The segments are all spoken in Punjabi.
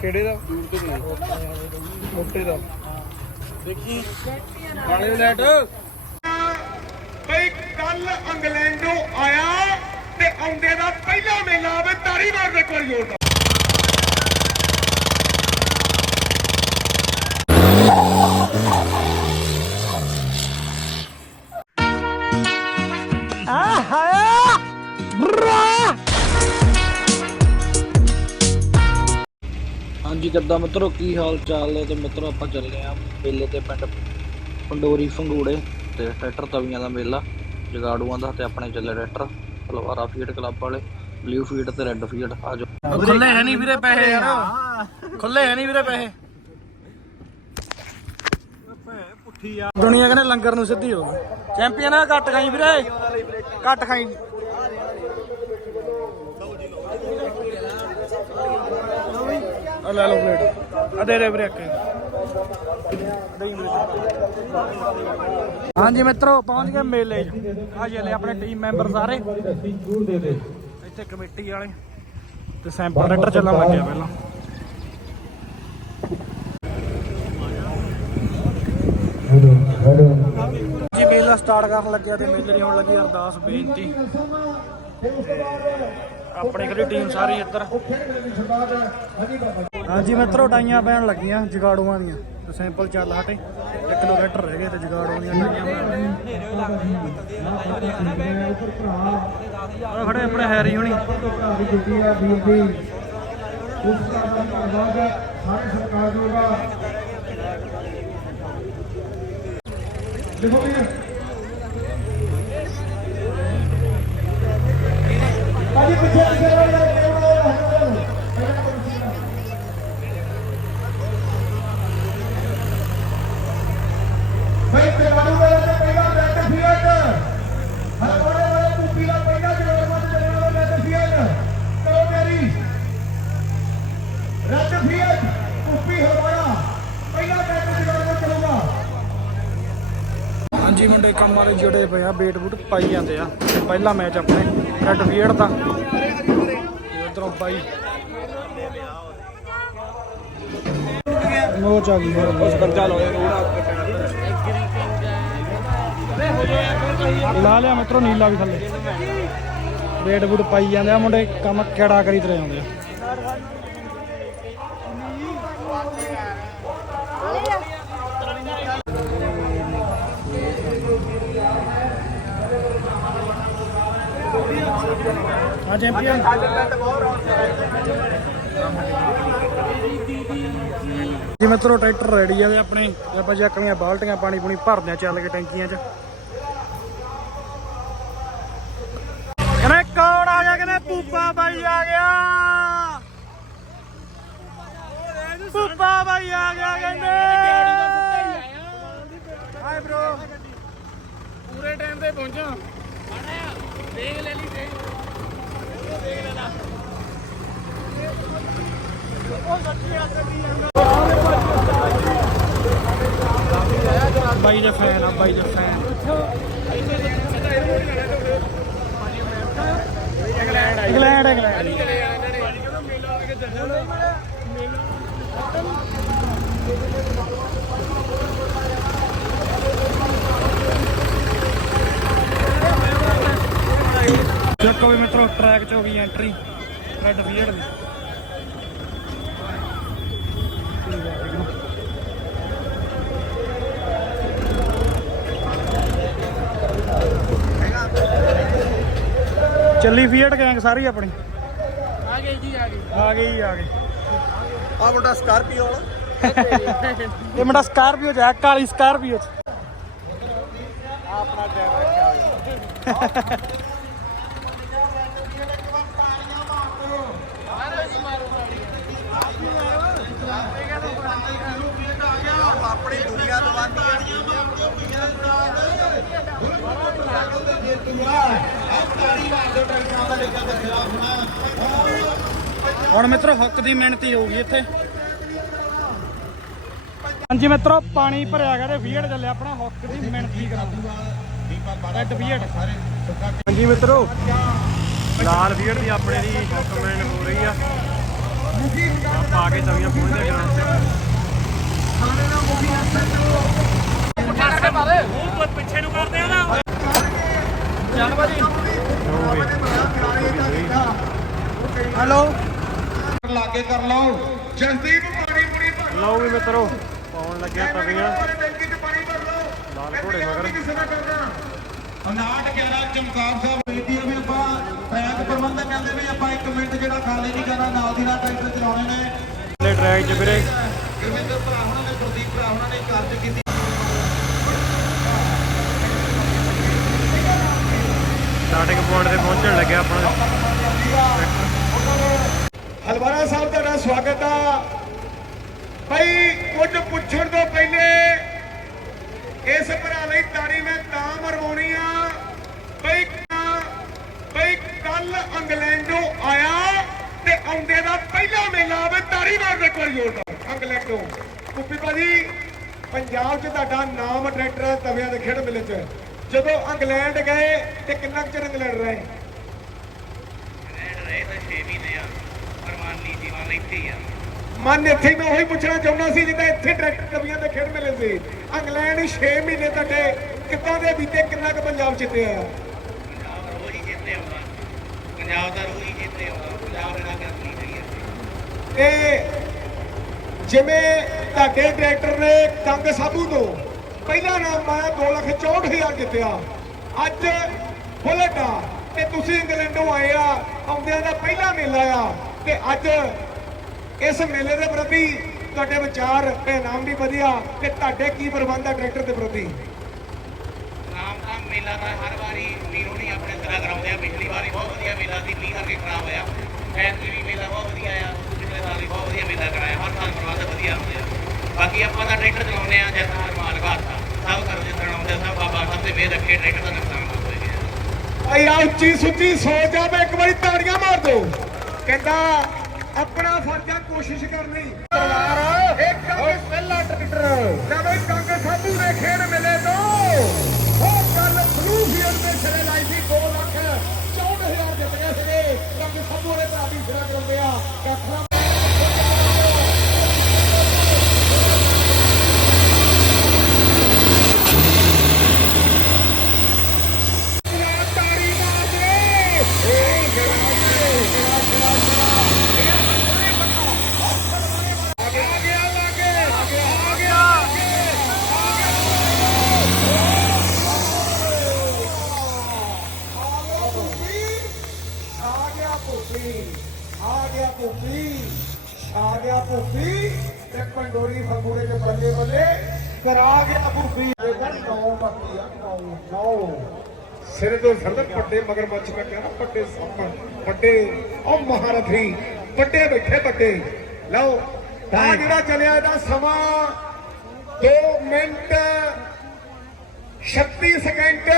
ਕਿਹੜੇ ਦਾ? ਮੋਟੇ ਦਾ। ਦੇਖੀ। ਨਾਲੇ ਲੈਟ ਬਈ ਕੱਲ ਇੰਗਲੈਂਡੋਂ ਆਇਆ ਤੇ ਆਉਂਦੇ ਦਾ ਪਹਿਲਾ ਮੇਲਾ ਆਵੇ ਤਾੜੀ ਮਾਰ ਦੇ ਕੋਲ ਜੋਰ ਦਾ ਕਿੱਦਾਂ ਮਿੱਤਰੋ, ਕੀ ਹਾਲ ਚਾਲ ਹੈ ਤੇ ਮਿੱਤਰੋ ਆਪਾਂ ਚੱਲੇ ਆ ਮੇਲੇ ਤੇ ਪਿੰਡ ਪੰਡੋਰੀ ਫੰਗੂੜੇ ਤੇ ਟਰੈਕਟਰ ਤਵੀਆਂ ਦਾ ਮੇਲਾ, ਜਗਾੜੂਆਂ ਦਾ ਤੇ ਆਪਣੇ ਚੱਲੇ ਟਰੈਕਟਰ ਤਲਵਾਰਾ ਫੀਡ ਕਲੱਬ ਵਾਲੇ ਬਲੂ ਫੀਡ ਤੇ ਰੈੱਡ ਫੀਡ, ਆ ਜਾਓ। ਖੁੱਲੇ ਹੈ ਨਹੀਂ ਵੀਰੇ ਪੈਸੇ ਯਾਰ। ਖੁੱਲੇ ਹੈ ਨਹੀਂ ਵੀਰੇ ਪੈਸੇ। ਦੁਨੀਆ ਕਹਿੰਦੇ ਲੰਗਰ ਨੂੰ ਸਿੱਧੀ ਹੋ ਚੈਂਪੀਅਨ ਆ ਘੱਟ ਖਾਈ ਵੀਰੇ। ਘੱਟ ਖਾਈ। ਲੈ ਲਓ ਪਲੇਟ। ਆ ਦੇ ਦੇ ਵੀਰੇ ਇੱਕ ਹਾਂਜੀ ਮਿੱਤਰੋ, ਪਹੁੰਚ ਗਏ ਮੇਲੇ ਆ ਜਿਹੜੇ ਆਪਣੇ ਟੀਮ ਮੈਂਬਰ ਸਾਰੇ। ਇੱਥੇ ਕਮੇਟੀ ਵਾਲੇ। ਤੇ ਸੈਂਪਲ ਰੈਟਰ ਚੱਲਣ ਲੱਗਿਆ ਪਹਿਲਾਂ। ਜੀ, ਮੇਲਾ ਸਟਾਰਟ ਕਰਨ ਲੱਗਿਆ ਤੇ ਮੇਲੇ ਦੀ ਹੋਣ ਲੱਗੀ ਅਰਦਾਸ, ਬੇਨਤੀ। ਤੇ ਆਪਣੀ ਕਿਹੜੀ ਟੀਮ ਸਾਰੀ ਇੱਧਰ। ਹਾਂਜੀ ਮਿੱਤਰੋ ਟਾਈਆਂ ਪੈਣ ਲੱਗੀਆਂ ਜਗਾੜੂਆਂ ਦੀਆਂ। ਤੇ ਸੈਂਪਲ ਚੱਲ ਹਟੇ। ਇੱਕ ਦੋ ਰੈਟਰ ਰਹਿ ਗਏ ਤੇ ਜਗਾੜੂਆਂ ਦੀਆਂ ਟਾਈਆਂ ਉਹ ਖੜੇ ਆਪਣੇ ਹੈਰੀ ਹੁਣੀ। ਬਈ ਵਾਲੇ ਜੁੜੇ ਪਏ ਆ ਬੇਟ ਬੂਟ ਪਾਈ ਜਾਂਦੇ ਆ। ਪਹਿਲਾ ਮੈਚ ਆਪਣੇ ਰੈੱਡ ਫੀਲਡ ਦਾ। ਉਧਰੋਂ ਬਾਈ। ਮੋਚ ਆ ਗਈ ਉਸ ਕਬਜ਼ਾ ਲਓ। ਲਾ ਲਿਆ ਮਿੱਤਰੋ ਨੀਲਾ ਵੀ ਥੱਲੇ। ਬੇਟ ਬੂਟ ਪਾਈ ਜਾਂਦੇ ਆ। ਮੁੰਡੇ ਕੰਮ ਕਿਹੜਾ ਕਰੀ ਤਰੇ ਆਉਂਦੇ ਆ। ਆ ਚੈਂਪੀਅਨ ਜੀ ਮਿੱਤਰੋ ਟਰੈਕਟਰ ਰੈਡੀ ਆ ਤੇ ਆਪਣੇ। ਤੇ ਆਪਾਂ ਚੱਕਣੀਆਂ ਬਾਲਟੀਆਂ ਪਾਣੀ ਪੂਣੀ ਭਰਦੇ ਆ ਚੱਲ ਕੇ ਟੈਂਕੀਆਂ 'ਚ। ਕਹਿੰਦੇ ਕੌਣ ਆ ਗਿਆ? ਕਹਿੰਦੇ ਪੂਪਾ ਬਾਈ ਆ ਗਿਆ। ਪੂਪਾ ਬਾਈ ਆ ਗਿਆ ਕਹਿੰਦੇ। ਹਾਈ ਬ్రో ਪੂਰੇ ਟਾਈਮ ਤੇ ਪਹੁੰਚਾ। ਦੇਖ ਲੈ ਲਈ ਦੇਖ ਬਾਈ ਦੇ ਫੈਨ ਆ ਬਾਈ ਦੇ ਫੈਨ। England England. ਚੱਕੋ ਵੀ ਮਿੱਤਰੋ ਟਰੈਕ 'ਚ ਹੋ ਗਈ ਐਂਟਰੀ ਰੈੱਡ ਫੀਲਡ ਦੀ। ਚੱਲੀ ਫੀਲਡ ਗੈਂਗ ਸਾਰੀ ਆਪਣੀ। ਆ ਗਈ ਜੀ ਆ ਗਈ। ਆ ਗਈ ਆ ਗਈ। ਆ ਮੁੰਡਾ ਸਕਾਰਪੀਓ ਵਾਲਾ। ਇਹ ਮੁੰਡਾ ਸਕਾਰਪੀਓ ਚ ਆ ਕਾਲੀ ਸਕਾਰਪੀਓ ਚ। ਆਪਣਾ ਡਰਾਈਵਰ ਰੱਖਿਆ ਹੋਇਆ। ਆਪਣੀ ਦੁਨੀਆ ਹੁਣ ਮਿੱਤਰੋ ਹੁੱਕ ਦੀ ਮਿਹਨਤੀ ਹੋਊਗੀ ਇੱਥੇ। ਹਾਂਜੀ ਮਿੱਤਰੋ ਪਾਣੀ ਭਰਿਆ ਗਿਆ ਤੇ ਵੀੜ ਚੱਲਿਆ ਆਪਣਾ ਹੁੱਕ ਦੀ ਮਿਹਨਤੀ ਕਰਾਉਂਗਾ ਰੈੱਡ ਵੀੜ ਹਾਂਜੀ ਮਿੱਤਰੋ ਲਾਲ ਵੀਰ ਦੀ ਆਪਣੇ ਦੀ ਕਮੈਂਟ ਹੋ ਰਹੀ ਆ। ਆ ਕੇ ਤਵੀਆਂ ਪਹੁੰਚਦੇ ਤੇ ਪਿੱਛੇ ਨੂੰ ਕਰਦੇ ਆ ਨਾ ਹੈਲੋ। ਲਾਗੇ ਕਰ ਲਓ। ਜਸਦੀਪ ਪਾਣੀ ਪੂਰੀ ਭਰ ਲਓ। ਵੀ ਮਿੱਤਰੋ ਪਾਉਣ ਲੱਗਿਆ ਤਵੀਆਂ। ਟੈਂਕੀ 'ਚ ਪਾਣੀ ਭਰ ਲਓ। ਲਾਲ ਘੋੜੇ ਮਗਰ। ਕਿਸੇ ਦਾ ਕਰਨਾ। 59 11 ਚਮਕਾਰ ਸਾਹਿਬ ਬੇਨਤੀ ਹੈ ਵੀ ਆਪਾਂ ਟਰੈਕ ਪ੍ਰਬੰਧਕ ਕਹਿੰਦੇ ਵੀ ਆਪਾਂ 1 ਮਿੰਟ ਜਿਹੜਾ ਖਾਲੀ ਨਹੀਂ ਕਰਨਾ ਨਾਲ ਦੀ ਨਾਲ ਟਰੈਕਟਰ ਚਲਾਉਣੇ ਨੇ। ਟਰੈਕ 'ਚ ਵੀਰੇ। ਗੁਰਵਿੰਦਰ ਭਰਾ ਉਹਨਾਂ ਨੇ ਪ੍ਰਦੀਪ ਭਰਾ ਉਹਨਾਂ ਨੇ ਕਾਰਜ ਕੀਤੀ ਸਟਾਰਟਿੰਗ ਪੁਆਇੰਟ ਤੇ ਪਹੁੰਚਣ ਲੱਗਿਆ ਆਪਣਾ ਹਲਵਾਰਾ ਸਾਹਿਬ, ਤੁਹਾਡਾ ਸਵਾਗਤ ਆ। ਭਾਈ, ਕੁਝ ਪੁੱਛਣ ਤੋਂ ਪਹਿਲੇ ਇਸ ਭਰਾ ਲਈ ਤਾੜੀ ਮੈਂ ਤਾਂ ਮਰਵਾਉਣੀ ਆ। ਭਾਈ ਭਾਈ, ਕੱਲ ਇੰਗਲੈਂਡੋਂ ਆਇਆ ਤੇ ਆਉਂਦੇ ਦਾ ਪਹਿਲਾ ਮੇਲਾ ਆਵੇ, ਤਾੜੀ ਮਾਰਦੇ ਕੋਲ ਜੋੜਦਾ ਇੰਗਲੈਂਡੋਂ ਕੁੱਪੀ ਭਾਜੀ ਪੰਜਾਬ 'ਚ ਤੁਹਾਡਾ ਨਾਮ ਟਰੈਕਟਰ ਤਵਿਆਂ ਦੇ ਖੇਡ ਮੇਲੇ 'ਚ। ਜਦੋਂ ਇੰਗਲੈਂਡ ਗਏ ਤੇ ਕਿੰਨਾ ਚਿਰ ਇੰਗਲੈਂਡ ਰਹੇ? ਰਹੇ ਤਾਂ 6 ਮਹੀਨੇ ਆ ਪਰ ਮਾਨਨੀ ਜੀਵਨ ਇੱਥੇ ਹੀ ਆ। ਮਨ ਇੱਥੇ ਮੈਂ ਉਹੀ ਪੁੱਛਣਾ ਚਾਹੁੰਦਾ ਸੀ ਜਿੱਦਾਂ ਇੱਥੇ ਟਰੈਕਟਰ ਕਵੀਆਂ ਦੇ ਖੇਡ ਮਿਲੇ ਸੀ। ਇੰਗਲੈਂਡ 6 ਮਹੀਨੇ ਤੁਹਾਡੇ ਕਿੱਦਾਂ ਦੇ ਬੀਤੇ ਕਿੰਨਾ ਕੁ ਪੰਜਾਬ ਜਿੱਤਿਆ? ਆ ਪੰਜਾਬ ਰੋਜ਼ ਹੀ ਜਿੱਤੇ ਆਉਂਦਾ ਪੰਜਾਬ ਦਾ ਰੋਜ਼ ਹੀ ਜਿੱਤੇ ਆਉਂਦਾ ਪੰਜਾਬ ਦਾ ਰਹੀ ਹੈ ਤੇ ਜਿਵੇਂ ਤੁਹਾਡੇ ਟਰੈਕਟਰ ਨੇ ਕੰਗ ਸਾਬੂ ਤੋਂ, ਪਹਿਲਾ ਨਾਮ ਆਇਆ 264000 ਜਿੱਤਿਆ। ਅੱਜ ਬੁਲਟ ਆ ਤੇ ਤੁਸੀਂ ਇੰਗਲੈਂਡੋਂ ਆਏ ਆ, ਆਉਂਦਿਆਂ ਦਾ ਪਹਿਲਾ ਮੇਲਾ ਆ। ਤੇ ਅੱਜ ਇਸ ਮੇਲੇ ਦੇ ਪ੍ਰਤੀ ਤੁਹਾਡੇ ਵਿਚਾਰ ਤੇ ਨਾਮ ਵੀ ਵਧੀਆ ਤੇ ਤੁਹਾਡੇ ਕੀ ਪ੍ਰਬੰਧ ਆ ਟਰੈਕਟਰ ਦੇ ਪ੍ਰਤੀ? ਨਾਮ ਦਾ ਮੇਲਾ ਤਾਂ ਹਰ ਵਾਰੀ ਵੀਰੋ ਨਹੀਂ ਆਪਣੇ ਤਰ੍ਹਾਂ ਕਰਾਉਂਦੇ ਆ। ਪਿਛਲੀ ਵਾਰੀ ਬਹੁਤ ਵਧੀਆ ਮੇਲਾ ਸੀ, ਮੀਂਹ ਕਰਕੇ ਖਰਾਬ ਹੋਇਆ। ਐਤਕੀ ਵੀ ਮੇਲਾ ਬਹੁਤ ਵਧੀਆ ਆ। ਪਿਛਲੇ ਸਾਲ ਵੀ ਬਹੁਤ ਵਧੀਆ ਮੇਲਾ ਕਰਾਇਆ, ਹਰ ਸਾਲ ਪ੍ਰਬੰਧ ਵਧੀਆ ਹੁੰਦੇ ਆ ਬਾਕੀ ਆਪਾਂ ਤਾਂ ਟਰੈਕਟਰ ਚਲਾਉਂਦੇ ਆ ਜਿੱਦਾਂ ਹਰਮਾਲ ਘਾਟਾ ਸਭ ਕਰੋ ਜਿੱਦਾਂ ਆਉਂਦੇ ਸਭ ਬਾਬਾ ਸਭ ਤੇ ਮਿਹਰ ਰੱਖੇ, ਟਰੈਕਟਰ ਦਾ ਨੁਕਸਾਨ ਨਾ ਹੋਏ ਗਿਆ। ਆਈ ਆ ਉੱਚੀ ਸੁੱਚੀ ਸੋਚ ਆ ਮੈਂ ਇੱਕ ਵਾਰੀ ਤਾੜੀਆਂ ਮਾਰ ਦੋ ਕਹਿੰਦਾ, ਆਪਣਾ ਫਰਜ਼ਾ ਕੋਸ਼ਿਸ਼ ਕਰਨੀ। ਕਰਾ ਗਿਆ ਭੁੱਪੀ ਇਹਦਾ ਨੌ ਬਾਕੀ ਆ ਨੌ ਨੌ ਸਿਰ ਤੋਂ ਸਰਦ ਵੱਡੇ ਮਗਰ ਮੱਛ ਮੈਂ ਕਹਿੰਦਾ ਵੱਡੇ ਸੱਪ ਵੱਡੇ ਉਹ ਮਹਾਰਥੀ ਵੱਡੇ ਬੈਠੇ ਵੱਡੇ। ਲਓ ਆ ਜਿਹੜਾ ਚੱਲਿਆ ਇਹਦਾ ਸਮਾਂ 2 ਮਿੰਟ 36 ਸਕਿੰਟ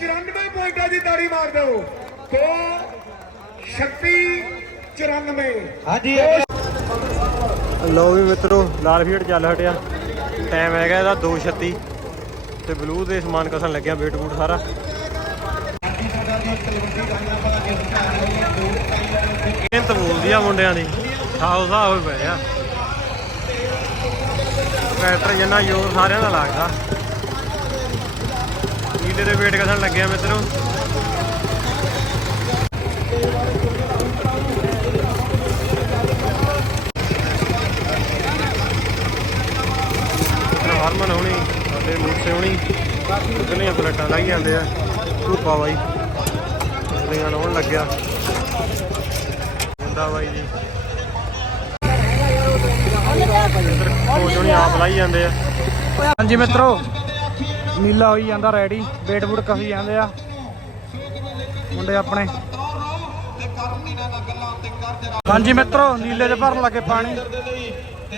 94 ਪੁਆਇੰਟਾਂ ਦੀ ਤਾੜੀ ਮਾਰ ਦਿਓ। 2 36 94 ਹਾਂਜੀ ਲਓ ਵੀ ਮਿੱਤਰੋ ਲਾਲ ਫੀਡ ਚੱਲ ਹਟਿਆ। ਟਾਈਮ ਹੈਗਾ ਇਹਦਾ 2:36 ਤੇ ਬਲੂ ਦੇ ਸਮਾਨ ਕਸਣ ਲੱਗਿਆ ਵੇਟ ਬੂਟ ਸਾਰਾ। ਮਿਹਨਤ ਬੋਲਦੀ ਆ ਮੁੰਡਿਆਂ ਦੀ। ਸਾਹ ਸਾਹ ਹੋਏ ਪਏ ਆ। ਟਰੈਕਟਰ ਜਿੰਨਾ ਜ਼ੋਰ ਸਾਰਿਆਂ ਦਾ ਲੱਗਦਾ। ਨੀਲੇ ਦੇ ਵੇਟ ਕਸਣ ਲੱਗਿਆ ਮਿੱਤਰੋ। ਹਰਮਨ ਹੋਣੀ, ਸਾਡੇ ਮੂਸੇ ਹੋਣੀ ਕਿੰਨੀਆਂ ਪਲੇਟਾਂ ਲਾਈ ਜਾਂਦੇ ਆ। ਧੂਪਾ ਬਾਈ ਇਸਲੀਆਂ ਲਾਉਣ ਲੱਗਿਆ। ਜਿੰਦਾ ਬਾਈ ਜੀ। ਕੋਚ ਹੋਣੀ ਆਪ ਲਾਈ ਜਾਂਦੇ ਆ। ਹਾਂਜੀ ਮਿੱਤਰੋ, ਨੀਲਾ ਹੋਈ ਜਾਂਦਾ ਰੈਡੀ ਵੇਟ ਬੂਟ ਕਹੀ ਜਾਂਦੇ ਆ। ਮੁੰਡੇ ਆਪਣੇ। ਹਾਂਜੀ ਮਿੱਤਰੋ, ਨੀਲੇ 'ਚ ਭਰਨ ਲੱਗੇ ਪਾਣੀ।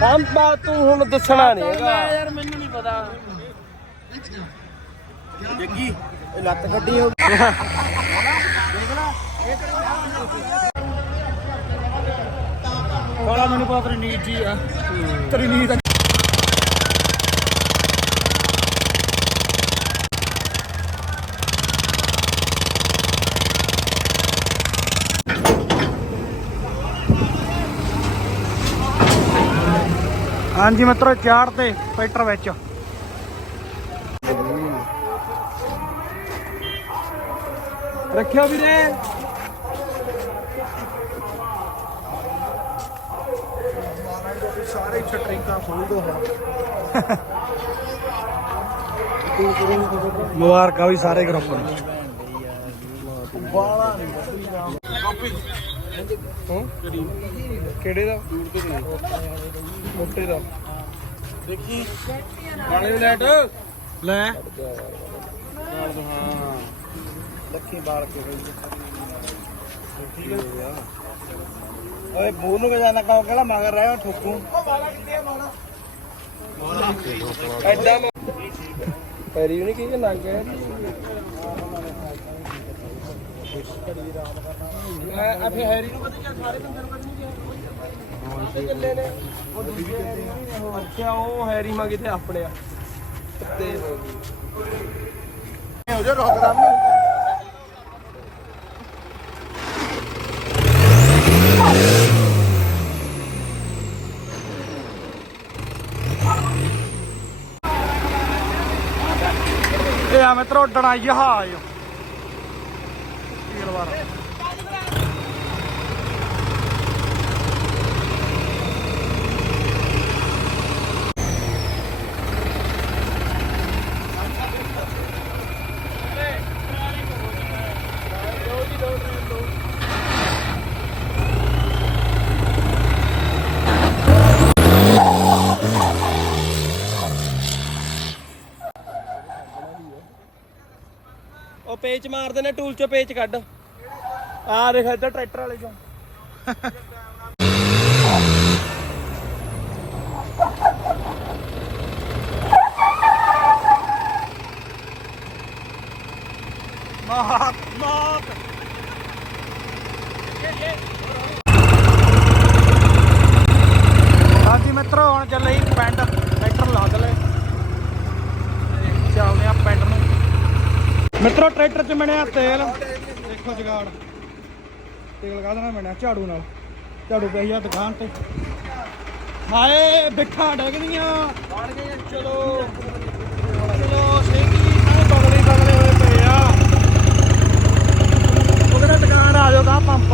ਬੰਬਾ ਤੂੰ ਹੁਣ ਦੱਸਣਾ ਨਹੀਂ ਹੈਗਾ। ਯਾਰ ਮੈਨੂੰ ਨਹੀਂ ਪਤਾ। ਲੱਤ ਕੱਢੀ ਹੋ ਕਾਲਾ ਮੈਨੂੰ ਪਤਾ ਤੇਰੀ ਨੀਤ ਜੀ ਆ। ਤੇਰੀ ਨੀਤ ਹਾਂਜੀ ਮਿੱਤਰੋ ਚਾਰ ਤੇ ਪੈਟਰ ਵਿੱਚ। ਰੱਖਿਓ ਵੀਰੇ। ਸਾਰੇ ਛਟਰਿੰਕਾਂ ਖੋਲ ਦੋ ਮੁਬਾਰਕਾਂ ਵੀ ਸਾਰੇ ਗਰੁੱਪ ਨੂੰ। ਕਿਹੜੇ ਦਾ? ਮੋਟੇ ਦਾ। ਦੇਖੀ। ਕਾਲੇ ਲੈਟ ਲੈ। ਲੱਖੀ ਬਾਲ ਕੇ ਓਏ ਬੂ ਨੂੰ ਜਾਣਾ ਕਹੋ ਕਿਹੜਾ ਮੰਗ ਰਿਹਾ ਠੋਕੂ। ਐਡਾ ਪੈਰੀ ਵੀ ਨਹੀਂ ਕੀ ਨੰਗ ਹੈ ਆ ਫੇ ਹੈਰੀ ਨੂੰ ਪਤਾ ਕਿ ਸਾਰੇ ਬੰਦੇ ਨੂੰ ਕੱਢਣੀ ਚੱਲੇ ਨੇ ਉਹ ਦੂਜੇ ਹੈਰੀ ਨੂੰ ਨਹੀਂ ਉਹ ਅੱਛਾ, ਉਹ ਹੈਰੀ ਮਾ ਕਿਤੇ ਆਪਣੇ ਆ। ਤੇ ਹੋ ਜਾ ਰੋਕਦਾ ਇਹ ਆ ਮਿੱਤਰੋ ਡਣਾ ਜਹਾਜ਼ ਤੀਲ ਵਾਰ ਉਹ ਪੇਚ ਮਾਰਦੇ ਨੇ ਟੂਲ ਚੋਂ ਪੇਚ ਕੱਢ। ਆ ਦੇਖ ਇੱਧਰ ਟਰੈਕਟਰ ਵਾਲੇ ਚੋਂ ਮਾਤ ਮਾਤ ਹਾਂਜੀ ਮਿੱਤਰੋ ਹੁਣ ਚੱਲੇ ਜੀ ਪਿੰਡ ਟਰੈਕਟਰ ਲਾ ਦਲੇ ਚੱਲਦੇ ਆ ਪਿੰਡ ਨੂੰ ਮਿੱਤਰੋ ਟਰੈਕਟਰ 'ਚ ਮਿਲਿਆ ਤੇਲ। ਦੇਖੋ ਜਗਾੜ। ਤੇਲ ਕਾ ਦੇਣਾ ਮਿਲਿਆ ਝਾੜੂ ਨਾਲ। ਝਾੜੂ ਪਈ ਆ ਦੁਕਾਨ ਤੇ। ਹਾਏ, ਬਿੱਠਾਂ ਡੈਗਦੀਆਂ ਬਣ ਗਏ ਚਲੋ ਚਲੋ ਸੇਕੀ ਸਾਰੇ ਬਗਲੇ ਬਗਲੇ ਹੋਏ ਪਏ ਆ। ਉਹਦੇ ਦੁਕਾਨ ਆ ਜਾਓ ਦਾ ਪੰਪ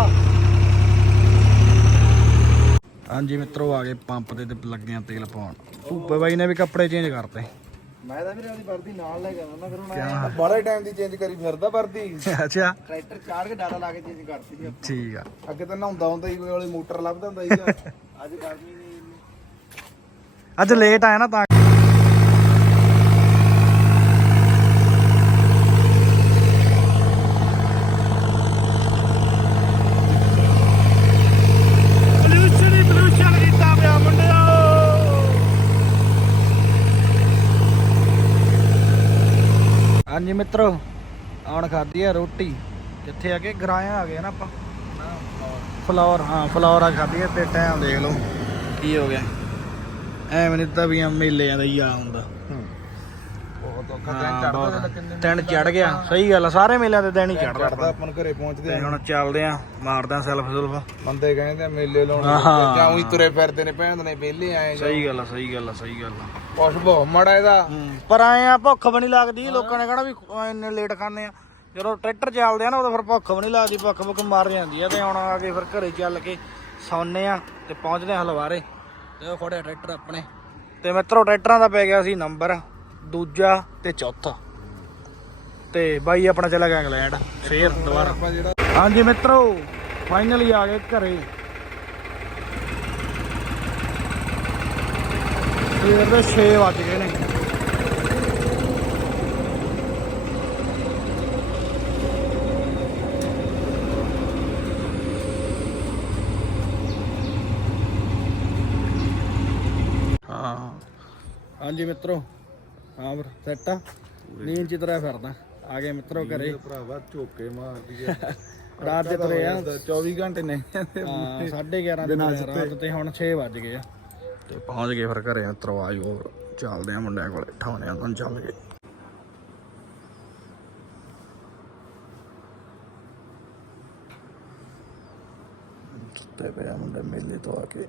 ਹਾਂਜੀ ਮਿੱਤਰੋ, ਆ ਗਏ ਪੰਪ ਤੇ ਤੇ ਲੱਗੇ ਤੇਲ ਪਾਉਣ। ਭੂਪੇ ਬਾਈ ਨੇ ਵੀ ਕੱਪੜੇ ਚੇਂਜ ਕਰਤੇ। ਮੈਂ ਤਾਂ ਵੀਰੇ ਉਹਦੀ ਵਰਦੀ ਨਾਲ ਲੈ ਕੇ ਆਉਂਦਾ ਫਿਰ ਕਿਆ? ਹੁਣ ਬਾਰੇ ਟਾਈਮ ਦੀ ਚੇਂਜ ਕਰੀ ਫਿਰਦਾ ਵਰਦੀ। ਅੱਛਾ। ਟਰੈਕਟਰ ਚਾੜ ਕੇ ਡਾਟਾ ਲਾ ਕੇ ਚੇਂਜ ਕਰਤੀ ਸੀ ਠੀਕ ਆ। ਅੱਗੇ ਤਾਂ ਨਹਾਉਂਦਾ ਹੁੰਦਾ ਸੀ ਕੋਈ ਵਾਲੇ ਮੋਟਰ ਲੱਭਦਾ ਹੁੰਦਾ ਸੀਗਾ। ਅੱਜ ਗਰਮੀ ਨਹੀਂ ਇੰਨੀ। ਅੱਜ ਲੇਟ ਆਇਆ ਨਾ ਤਾਂ ਪੋਲੂਸ਼ਨ ਹੀ ਪੋਲੂਸ਼ਨ ਕੀਤਾ ਪਿਆ ਮੁੰਡਿਓ ਹਾਂਜੀ ਮਿੱਤਰੋ, ਆਉਣ ਖਾਦੀ ਆ ਰੋਟੀ। ਕਿੱਥੇ ਆ ਕੇ ਗਰਾਇਆ ਆ ਗਏ ਨਾ ਆਪਾਂ। ਫਲਾਵਰ ਹਾਂ ਫਲਾਵਰ ਆ ਖਾਦੀ ਤੇ ਟਾਈਮ ਦੇਖ ਲਓ ਕੀ ਹੋ ਗਿਆ। ਐਵੇਂ ਨਹੀਂ ਤਾਂ ਵੀ ਮੇਲਿਆਂ ਦਾ ਹੀ ਆ ਹੁੰਦਾ। ਔਖਾ ਚੜ ਗਿਆ। ਸਹੀ ਗੱਲ ਆ ਸਾਰੇ ਮੇਲਿਆਂ ਦੇ ਦਿਨ ਹੀ ਚੜਦਾ ਚੜਦਾ ਆਪਾਂ ਨੂੰ ਘਰੇ ਪਹੁੰਚਦੇ ਤੇ ਆ। ਹੁਣ ਚੱਲਦੇ ਆ ਮਾਰਦੇ ਆ ਸੈਲਫ ਸੁਲਫ। ਬੰਦੇ ਕਹਿੰਦੇ ਆ ਮੇਲੇ ਲਾਉਣੇ ਆਹਾ। ਜਾਂ ਉਹੀ ਤੁਰੇ ਫਿਰਦੇ ਨੇ ਭੈਣ ਨੇ ਵਿਹਲੇ ਆਏ ਜਾਂ ਸਹੀ ਗੱਲ ਆ ਸਹੀ ਗੱਲ ਆ ਸਹੀ ਗੱਲ ਆ। ਕੁਛ ਬਹੁਤ ਮਾੜਾ ਇਹਦਾ। ਪਰ ਆਏ ਆ ਭੁੱਖ ਵੀ ਨਹੀਂ ਲੱਗਦੀ ਲੋਕਾਂ ਨੇ ਕਹਣਾ ਵੀ ਇੰਨੇ ਲੇਟ ਖਾਂਦੇ ਆ। ਜਦੋਂ ਟਰੈਕਟਰ ਚੱਲਦੇ ਆ ਨਾ ਉਦੋਂ ਫਿਰ ਭੁੱਖ ਵੀ ਨਹੀਂ ਲੱਗਦੀ ਭੁੱਖ ਭੁੱਖ ਮਾਰ ਜਾਂਦੀ ਆ। ਤੇ ਹੁਣ ਆ ਕੇ ਫਿਰ ਘਰੇ ਚੱਲ ਕੇ ਸੌਂਨੇ ਆ ਤੇ ਪਹੁੰਚਦੇ ਆ ਹਲਵਾਰੇ। ਤੇ ਉਹ ਖੜਿਆ ਟਰੈਕਟਰ ਆਪਣੇ। ਤੇ ਮਿੱਤਰੋ ਟਰੈਕਟਰਾਂ ਦਾ ਪੈ ਗਿਆ ਸੀ ਨੰਬਰ ਦੂਜਾ ਤੇ ਚੌਥਾ। ਤੇ ਬਾਈ ਆਪਣਾ ਚਲਾ ਗਿਆ ਇੰਗਲੈਂਡ ਫੇਰ ਦੁਬਾਰਾ। ਹਾਂਜੀ ਮਿੱਤਰੋ ਫਾਈਨਲੀ ਆ ਗਏ ਘਰੇ। ਸਵੇਰ ਦੇ 6 ਵੱਜ ਗਏ ਨੇ। ਹਾਂ। ਹਾਂਜੀ ਮਿੱਤਰੋ ਹਾਂ ਫਿਰ ਸੈੱਟ ਆ। ਨੀਂਦ ਚ ਤਰ੍ਹਾਂ ਫਿਰਦਾ। ਆ ਗਏ ਮਿੱਤਰੋ ਘਰੇ। ਭਰਾਵਾ ਝੋਕੇ ਮਾਰਦੀ ਹੈ ਰਾਤ ਦੇ ਤੁਰੇ ਆ। 24 ਘੰਟੇ ਨੇ। ਹਾਂ 11:30 ਦੇ ਰਾਤ ਤੇ ਹੁਣ 6 ਵੱਜ ਗਏ ਆ। ਤੇ ਪਹੁੰਚ ਗਏ ਫਿਰ ਘਰੇ ਮਿੱਤਰੋ ਆਜੋ ਚੱਲਦੇ ਆ ਮੁੰਡਿਆਂ ਕੋਲੇ ਠਾਉਣੇ ਆ ਤਾਂ ਚੱਲ ਗਏ ਸੁੱਤੇ ਪਿਆ ਮੁੰਡੇ ਮੇਲੇ ਤੋਂ ਆ ਕੇ।